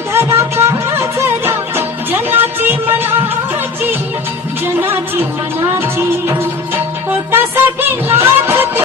धरा पाऊल जनाची मनाची जनाची मनाची.